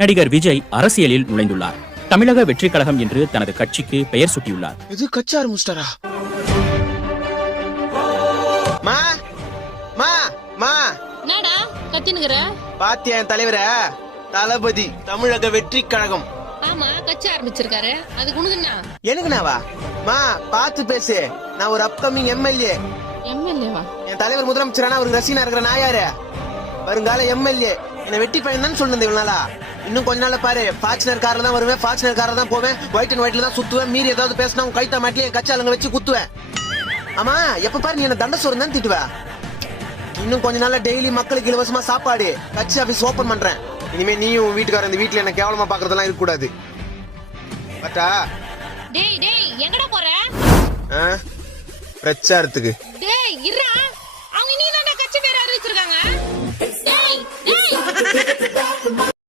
நடிகர் விஜய் அரசியலில் நுழைந்துள்ளார். தமிழக வெற்றிக் கழகம் என்று தனது கட்சிக்கு பெயர் சூட்டியுள்ளார். இது கட்சி ஆரம்பிச்சிட்டாரா? மா மா மா என்னடா கத்தினுங்கற? பாத்தியா என் தலைவர? தளபதி தமிழக வெற்றி கழகம். ஆமா கட்சி ஆரம்பிச்சிருக்காரு. அதுக்கு உனக்குன்னா? எனக்குனாவா? மா பாத்து பேசு. நான் ஒரு அப்கமிங் எம்எல்ஏ. எம்எல்ஏவா? என் தலைவர் முதலமைச்சரானா அவருக்கு ரசிகனா இருக்கிற நான் யாரு? வருங்கால எம்எல்ஏ. என்ன வெட்டி பையன் தான் சொன்னது இவ்வளவு நாளா. இன்னும் கொஞ்ச நாள்ல பாரு, ஃபார்ச்சுனர் கார்ல தான் வருவேன், ஃபார்ச்சுனர் கார்ல தான் போவேன், ஒயிட் அண்ட் ஒயிட்ல தான் சுத்துவேன். மீறி ஏதாவது பேசினா உன் கைத்தா மாட்டிலே என் கட்சி ஆளுங்க வச்சு குத்துவேன். ஆமா எப்ப பாரு நீ என்ன தண்ட சோறு தான் திட்டுவ. இன்னும் கொஞ்ச நாள்ல டெய்லி மக்களுக்கு இலவசமா சாப்பாடு கட்சி ஆபீஸ் ஓபன் பண்றேன். இனிமே நீயும் வீட்டுக்காரர் இந்த வீட்டுல என்ன கேவலமா பாக்குறதெல்லாம் இருக்க கூடாது. பட்டா டேய் டேய் எங்கடா போற? பிரச்சாரத்துக்கு. டேய் இருடா. அவங்க நீ தான கட்சி பேர் அறிவிச்சிருக்காங்க. டேய் டேய்